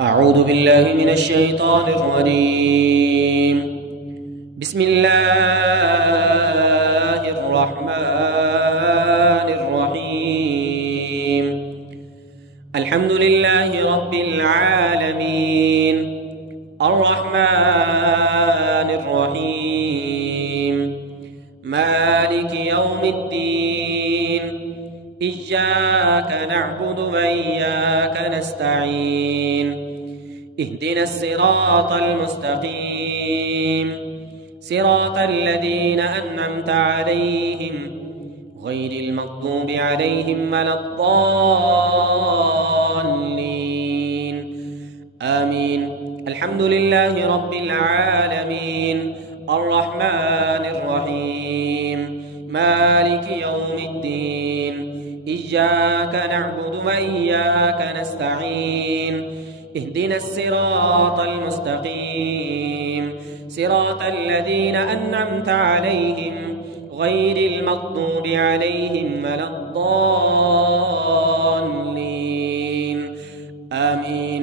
أعوذ بالله من الشيطان الرجيم. بسم الله الرحمن الرحيم. الحمد لله رب العالمين الرحمن الرحيم مالك يوم الدين إياك نعبد وإياك نستعين اهدنا الصراط المستقيم صراط الذين أنعمت عليهم غير المغضوب عليهم ولا الضالين آمين. الحمد لله رب العالمين الرحمن الرحيم مالك يوم الدين إياك نعبد وإياك نستعين اهدنا الصراط المستقيم صراط الذين أنعمت عليهم غير المغضوب عليهم ولا الضالين آمين.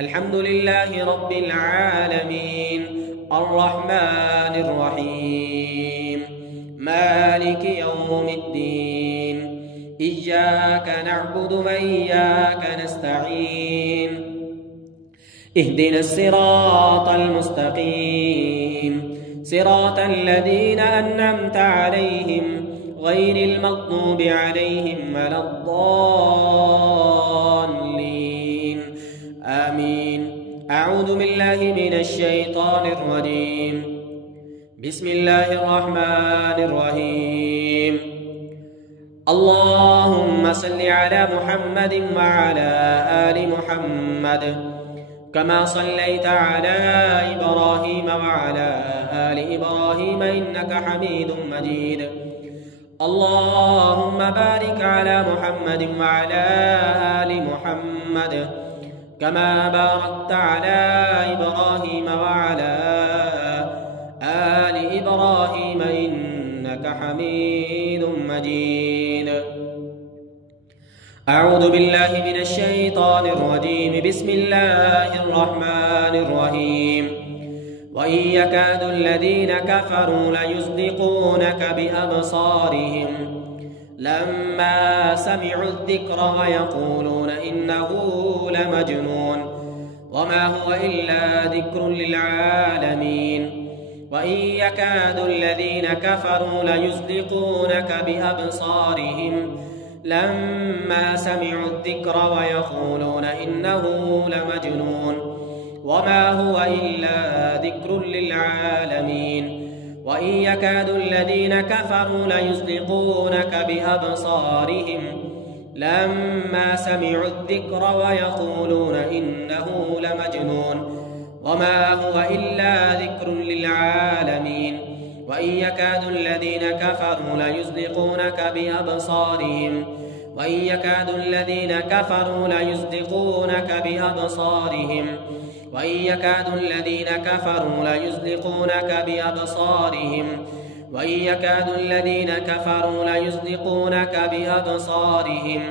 الحمد لله رب العالمين الرحمن الرحيم مالك يوم الدين إياك نعبد وإياك نستعين اهدنا الصراط المستقيم صراط الذين أنعمت عليهم غير المغضوب عليهم ولا الضالين آمين. أعوذ بالله من الشيطان الرجيم. بسم الله الرحمن الرحيم. اللهم صل على محمد وعلى آل محمد كما صليت على إبراهيم وعلى آل إبراهيم إنك حميد مجيد. اللهم بارك على محمد وعلى آل محمد كما باركت على إبراهيم وعلى آل إبراهيم إنك حميد مجيد. أعوذ بالله من الشيطان الرجيم. بسم الله الرحمن الرحيم. وإن يكاد الذين كفروا ليزلقونك بأبصارهم لما سمعوا الذكر ويقولون إنه لمجنون وما هو إلا ذكر للعالمين. وإن يكاد الذين كفروا ليزلقونك بأبصارهم لما سمعوا الذكر ويقولون إنه لمجنون وما هو إلا ذكر للعالمين. وإن يكاد الذين كفروا ليزلقونك بأبصارهم لما سمعوا الذكر ويقولون إنه لمجنون وما هو إلا ذكر للعالمين. وإن يكاد الذين كفروا ليزلقونك بأبصارهم وإن يكاد الذين كفروا ليزلقونك بأبصارهم وإن يكاد الذين كفروا ليزلقونك بأبصارهم وإن يكاد الذين كفروا ليزلقونك بأبصارهم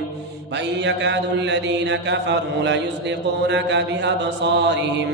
وإن يكاد الذين كفروا ليزلقونك بأبصارهم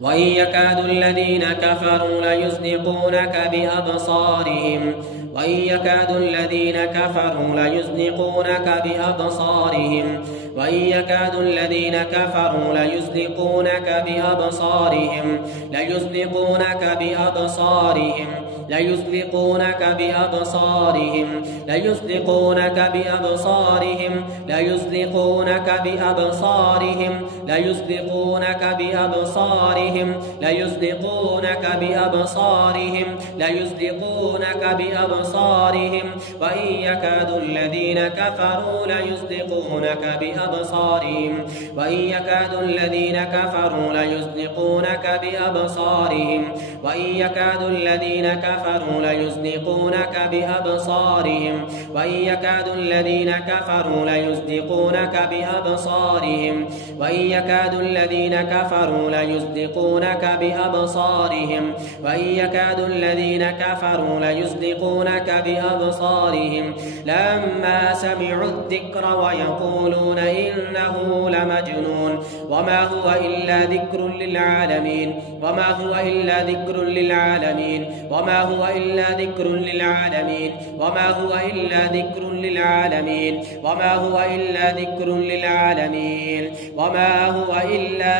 وإن يكاد الذين كفروا ليزلقونك بأبصارهم وإن يكاد الذين كفروا ليزلقونك بأبصارهم وإن يكاد الذين كفروا ليزلقونك بأبصارهم ليزلقونك بأبصارهم ليزلقونك بأبصارهم ليزلقونك بأبصارهم ليزلقونك بأبصارهم ليزلقونك بأبصارهم ليزلقونك بأبصارهم ليزلقونك بأبصارهم وإن يكاد الذين كفروا ليزلقونك بأبصارهم وإن يكاد الذين كفروا ليزلقونك بأبصارهم وإن يكاد الذين كفروا كفروا ليزلقونك بأبصارهم وإن يكاد الذين كفروا ليزلقونك بأبصارهم وإن يكاد الذين كفروا ليزلقونك بأبصارهم وإن يكاد الذين كفروا ليزلقونك بأبصارهم لما سمعوا الذكر ويقولون إنه لمجنون وما هو إلا ذكر للعالمين وما هو إلا ذكر للعالمين وما هو إلا ذكر للعالمين وما هو إلا ذكر للعالمين وما هو إلا ذكر للعالمين وما هو إلا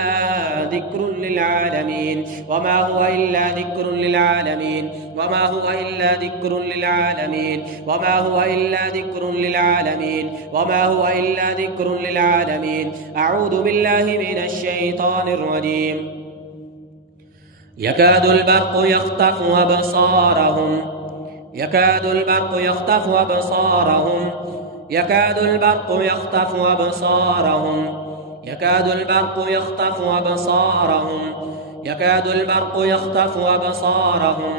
ذكر للعالمين وما هو إلا ذكر للعالمين وما هو إلا ذكر للعالمين وما هو إلا ذكر للعالمين وما هو إلا ذكر للعالمين. أعوذ بالله من الشيطان الرجيم. يكاد البرق يخطف أبصارهم يكاد البرق يخطف أبصارهم يكاد البرق يخطف أبصارهم يكاد البرق يخطف أبصارهم يكاد البرق يخطف أبصارهم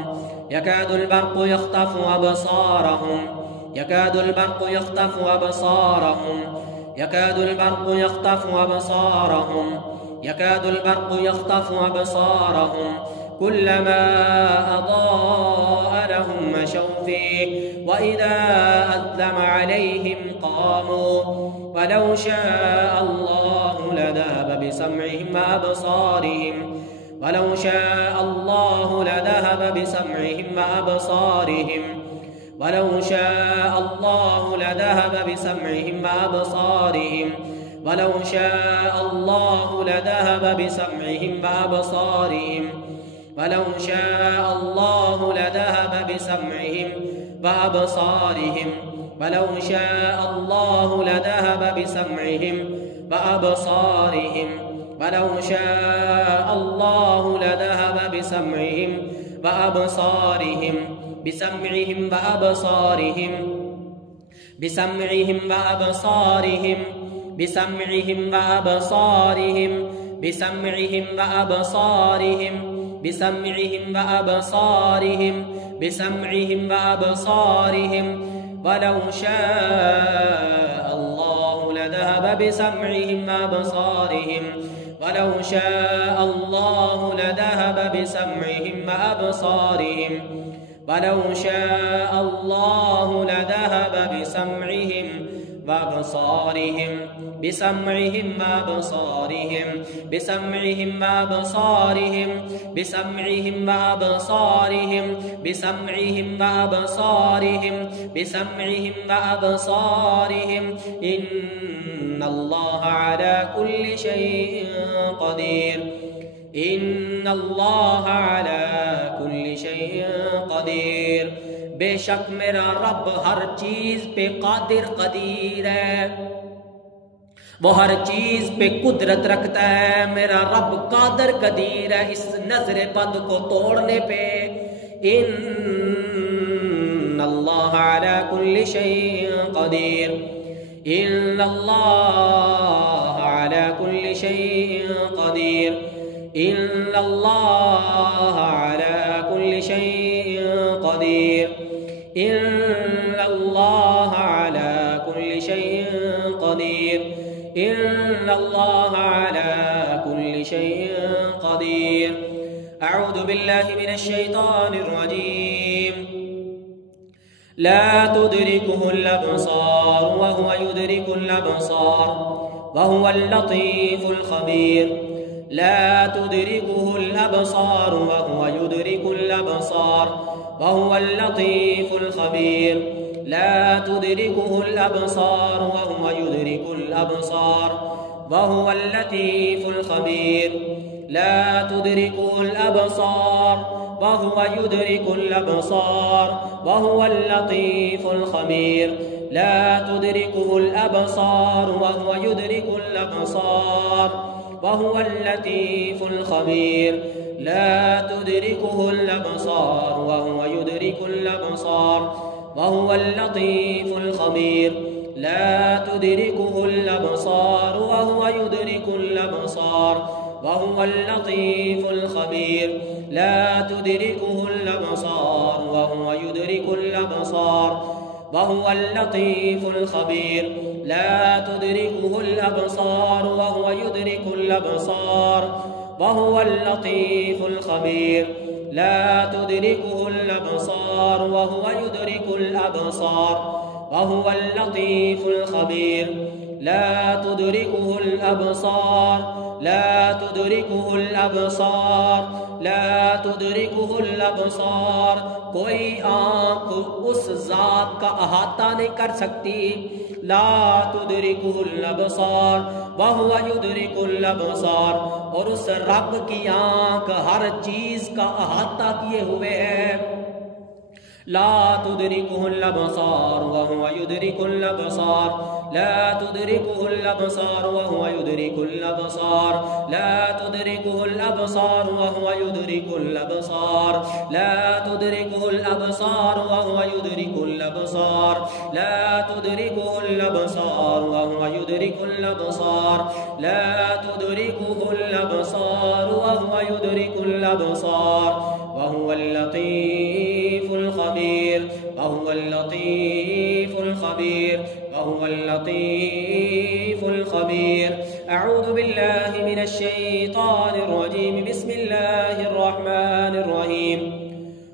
يكاد البرق يخطف أبصارهم يكاد البرق يخطف أبصارهم يكاد البرق يخطف أبصارهم يكاد البرق يخطف أبصارهم كلما أضاء لهم مشوا فيه وإذا أظلم عليهم قاموا ولو شاء الله لذهب بسمعهم وأبصارهم ولو شاء الله لذهب بسمعهم وأبصارهم ولو شاء الله لذهب بسمعهم وأبصارهم ولو شاء الله لذهب بسمعهم وأبصارهم ولو شاء الله لذهب بسمعهم وأبصارهم ولو شاء الله لذهب بسمعهم وأبصارهم ولو شاء الله لذهب بسمعهم وأبصارهم بسمعهم وأبصارهم بسمعهم وأبصارهم بسمعهم وأبصارهم بسمعهم وأبصارهم بسمعهم وأبصارهم بسمعهم وأبصارهم ولو شاء الله لذهب بسمعهم وأبصارهم ولو شاء الله لذهب بسمعهم وأبصارهم ولو شاء الله لذهب بسمعهم وأبصارهم بسمعهم وأبصارهم بسمعهم وأبصارهم بسمعهم وأبصارهم بسمعهم وأبصارهم بسمعهم وأبصارهم إن الله على كل شيء قدير إن الله على كل شيء قدير. बेशक मेरा रब हर चीज पे कादिर कदीर है, वो हर चीज पे कुदरत रखता है। मेरा रब कादिर कदीर है इस नजर बद को तोड़ने पे। इन्नल्लाह अला कुल्ली शैइन कदीर, इन्नल्लाह अला कुल्ली शैइन कदीर, इन्नल्लाह अला कुल्ली शैइन कदीर, इन्नल्लाह अला कुल्ली शैइन कदीर, इन्नल्लाह अला कुल्ली शैइन कदीर। अऊज़ु बिल्लाहि मिनश शैतानिर रजीम। ला तुदरिकुहुल अब्सार व हुवा युदरिकुल अब्सार व हुवल लतीफुल खबीर। ला तुदरिकुहुल अब्सार व हुवा युदरिकुल अब्सार व हुवल लतीफुल खबीर। ला तुदरिकुहुल अब्सार व हुवा युदरिकुल अब्सार व हुवल लतीफुल खबीर। ला तुदरिकुहुल अब्सार व हुवा युदरिकुल अब्सार व हुवल लतीफुल खबीर। ला तुदरिकुहुल अब्सार व हुवा युदरिकुल अब्सार व हुवल लतीफुल खबीर। ला तुदरिकुहुल अब्सार व हुवा युदरिकुल अब्सार व हुवल लतीफुल खबीर। ला तुदरिकुहुल अब्सार व हुवा युदरिकुल अब्सार وهو اللطيف الخبير لا تدركه الأبصار وهو يدرك الأبصار وهو اللطيف الخبير لا تدركه الأبصار وهو يدرك الأبصار وهو اللطيف الخبير لا تدركه الأبصار وهو يدرك الأبصار وهو اللطيف الخبير لا تدركه الأبصار لا تدركه الأبصار لا تدركه الأبصار कोई आँख उस ज़ात का अहाता नहीं कर सकती ला तुदरिकुल अबसार वहुव युदरिकुल अबसार और उस रब की आँख हर चीज़ का अहाता किए हुए है ला तुदरिकुल अबसार वहुव युदरिकुल अबसार ला तुदरिकुल अबसार वहुव युदरिकुल अबसार ला तुदरिकुल अबसार वहुव युदरिकुल अबसार ला तुदरिकुल अबसार वहुव युदरिकुल अबसार ला तुदरिकुल अबसार वहुव युदरिकुल अबसार ला तुदरिकुल अबसार वहुव युदरिकुल अबसार वहुव लतीफ الخبير وهو اللطيف الخبير وهو اللطيف الخبير أعوذ بالله من الشيطان الرجيم بسم الله الرحمن الرحيم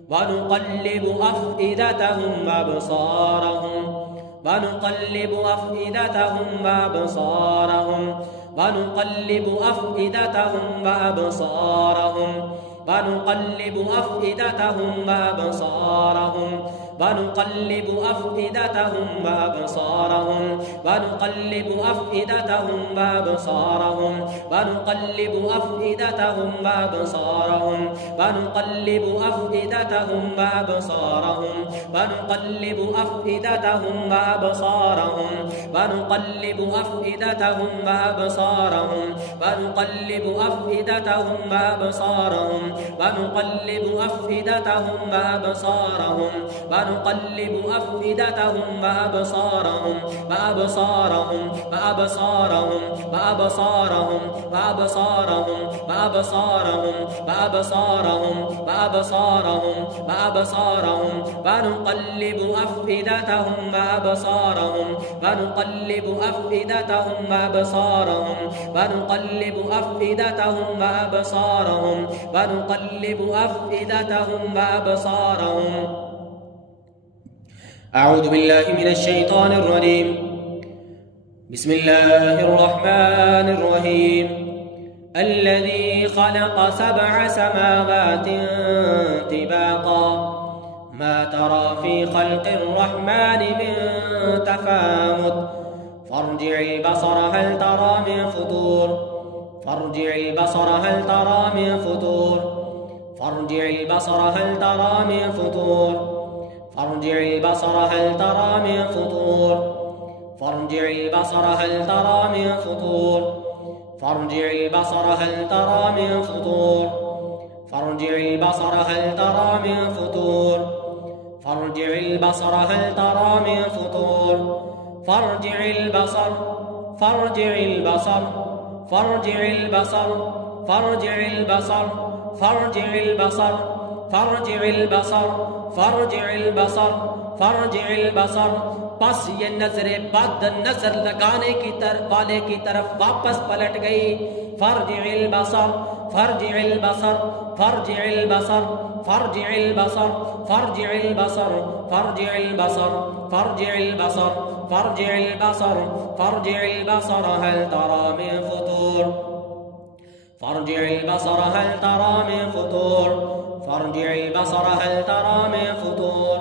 ونقلب أفئدتهم وأبصارهم ونقلب أفئدتهم وأبصارهم ونقلب أفئدتهم وأبصارهم ونقلب أفئدتهم وأبصارهم ونقلب أفئدتهم وأبصارهم ونقلب أفئدتهم وأبصارهم ونقلب أفئدتهم وأبصارهم ونقلب أفئدتهم وأبصارهم ونقلب أفئدتهم وأبصارهم ونقلب أفئدتهم وأبصارهم ونقلب أفئدتهم وأبصارهم ونقلب أفئدتهم وأبصارهم ونقلب أفئدتهم وأبصارهم وأبصارهم وأبصارهم وأبصارهم وأبصارهم وأبصارهم وأبصارهم وأبصارهم وأبصارهم ونقلب أفئدتهم وأبصارهم ونقلب أفئدتهم وأبصارهم ونقلب أفئدتهم وأبصارهم ونقلب أفئدتهم وأبصارهم أعوذ بالله من الشيطان الرجيم بسم الله الرحمن الرحيم الذي خلق 7 سماوات طباقا ما ترى في خلق الرحمن من تفاوت فارجع البصر هل ترى من فطور فارجع البصر هل ترى من فطور فارجع البصر هل ترى من فطور فارجع البصر هل ترى من فطور فارجع البصر هل ترى من فطور فارجع البصر هل ترى من فطور فارجع البصر هل ترى من فطور فارجع البصر هل ترى من فطور فارجع البصر فارجع البصر فارجع البصر فارجع البصر فارجع البصر فارجع البصر فارجع البصر फर्जिअ البصر बस ये नजर बद नजर लगाने की तरफ वाले की तरफ वापस पलट गई फर्जिअ البصر फर्जिअ البصر फर्जिअ البصر फर्जिअ البصر फर्जिअ البصر फर्जिअ البصر फर्जिअ البصر फर्जिअ البصر फर्जिअ البصر هل ترى من فطور فارجع البصر هل ترى من فطور فارجع البصر هل ترى من فطور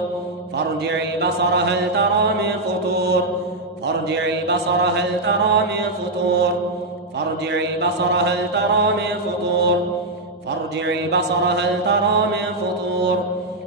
فارجع البصر هل ترى من فطور فارجع البصر هل ترى من فطور فارجع البصر هل ترى من فطور فارجع البصر هل ترى من فطور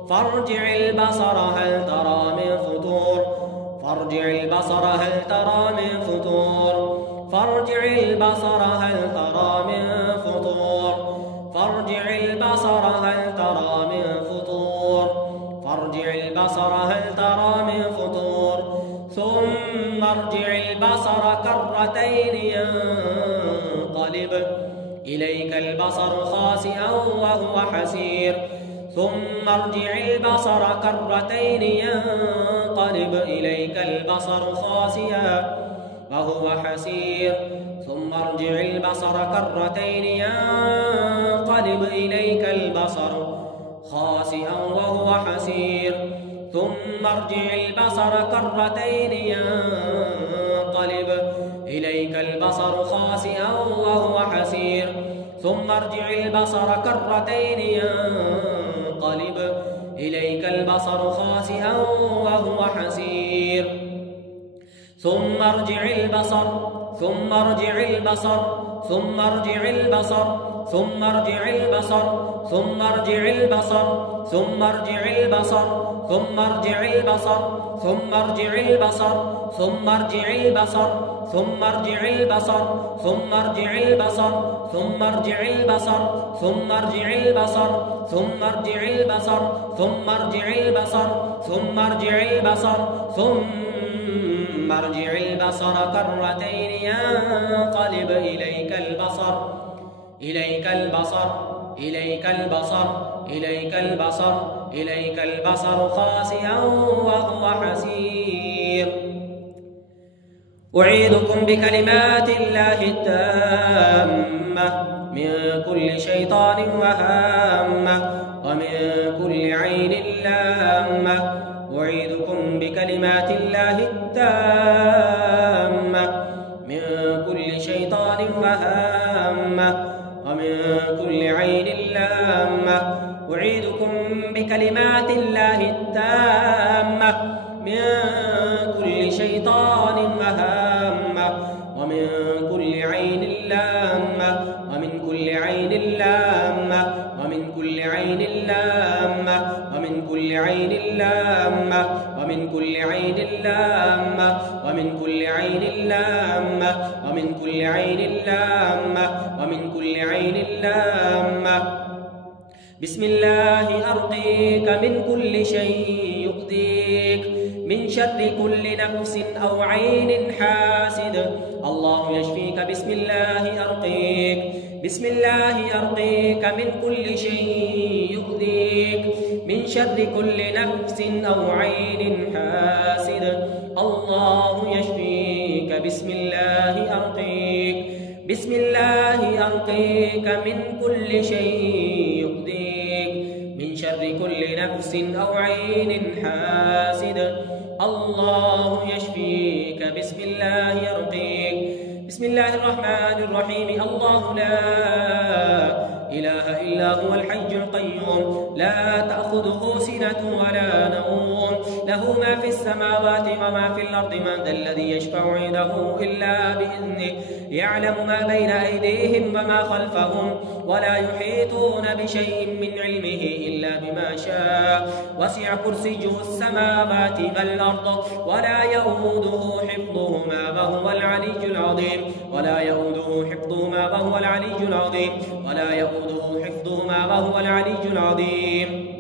فارجع البصر هل ترى من فطور فارجع البصر هل ترى من فطور فارجع البصر هل ترى من فطور فارجع البصر هل ترى من فطور فارجع البصر هل ترى من فطور ثم ارجع البصر كرتين إليك البصر خاسئا وهو حسير ثم ارجع البصر كرتين ينقلب إليك البصر خاسئا وهو حسير ثم ارجع البصر كرتين ينقلب إليك البصر خاسئا وهو حسير ثم ارجع البصر كرتين ينقلب إليك البصر خاسئا وهو حسير ثم ارجع البصر كرتين ينقلب إليك البصر خاسئا وهو حسير ثم ارجع البصر ثم ارجع البصر ثم ارجع البصر ثم ارجع البصر ثم ارجع البصر ثم ارجع البصر ثم ارجع البصر ثم ارجع البصر ثم ارجع البصر ثم ارجع البصر ثم ارجع البصر ثم ارجع البصر ثم ارجع البصر ثم ارجع البصر ثم ارجع البصر ثم ارجع البصر ثم ارجع البصر كرتين ينقلب إليك البصر إليك البصر إليك البصر إليك البصر إليك البصر خاسئا وهو حسير أعيذكم بكلمات الله التامة من كل شيطان وهامة ومن كل عين لامة أعيذكم بكلمات الله التامة من كل شيطان وهامة ومن كل عين لامة أعيذكم بكلمات الله التامة من كل شيطان وهامة ومن كل عين لامة ومن كل عين لامة ومن كل عين لامة ومن كل عين لامة ومن كل عين لامة ومن كل عين لامة ومن كل عين لامة ومن كل عين لامة بسم الله أرقيك من كل شيء يؤذيك من شر كل نفس أو عين حاسد الله يشفيك بسم الله أرقيك بسم الله أرقيك من كل شيء يؤذيك من شر كل نفس أو عين حاسد الله يشفيك بسم الله أرقيك بسم الله أرقيك من كل شيء يؤذيك من شر كل نفس أو عين حاسد الله يشفيك بسم الله يرقيك بسم الله الرحمن الرحيم الله لا إله إلا هو الحي القيوم لا تأخذه سنة ولا نوم له ما في السماوات وما في الأرض من ذا الذي يشفع عنده إلا بإذنه يعلم ما بين أيديهم وما خلفهم ولا يحيطون بشيء من علمه إلا بما شاء وسع كرسيه السماوات والأرض ولا يؤوده حفظهما وهو العلي العظيم ولا يؤوده حفظهما وهو العلي العظيم ولا يؤوده حفظهما وهو العلي العظيم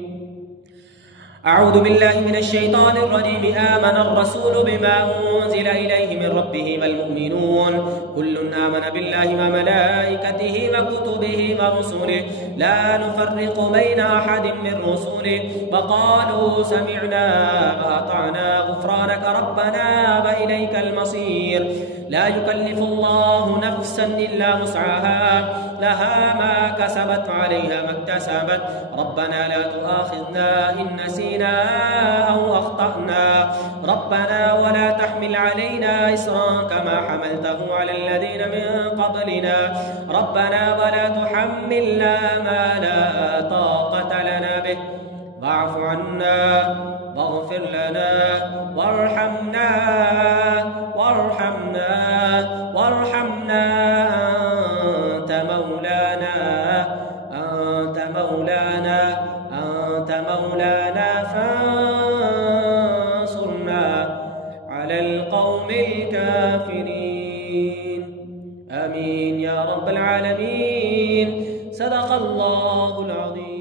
أعوذ بالله من الشيطان الرجيم آمن الرسول بما أنزل إليه من ربه والمؤمنون كل آمن بالله وملائكته وكتبه ورسله لا نفرق بين أحد من رسله وقالوا سمعنا وأطعنا غفرانك ربنا وإليك المصير لا يكلف الله نفسا إلا وسعها لها ما كسبت عليها ما اكتسبت ربنا لا تؤاخذنا إن نسينا أو أخطأنا ربنا ولا تحمل علينا إصرا كما حملته على الذين من قبلنا ربنا ولا تحملنا ما لا طاقة لنا به واعف عنا واغفر لنا وارحمنا وارحمنا وارحمنا أنت مولانا أنت مولانا أنت مولانا فانصرنا على القوم الكافرين آمين يا رب العالمين صدق الله العظيم.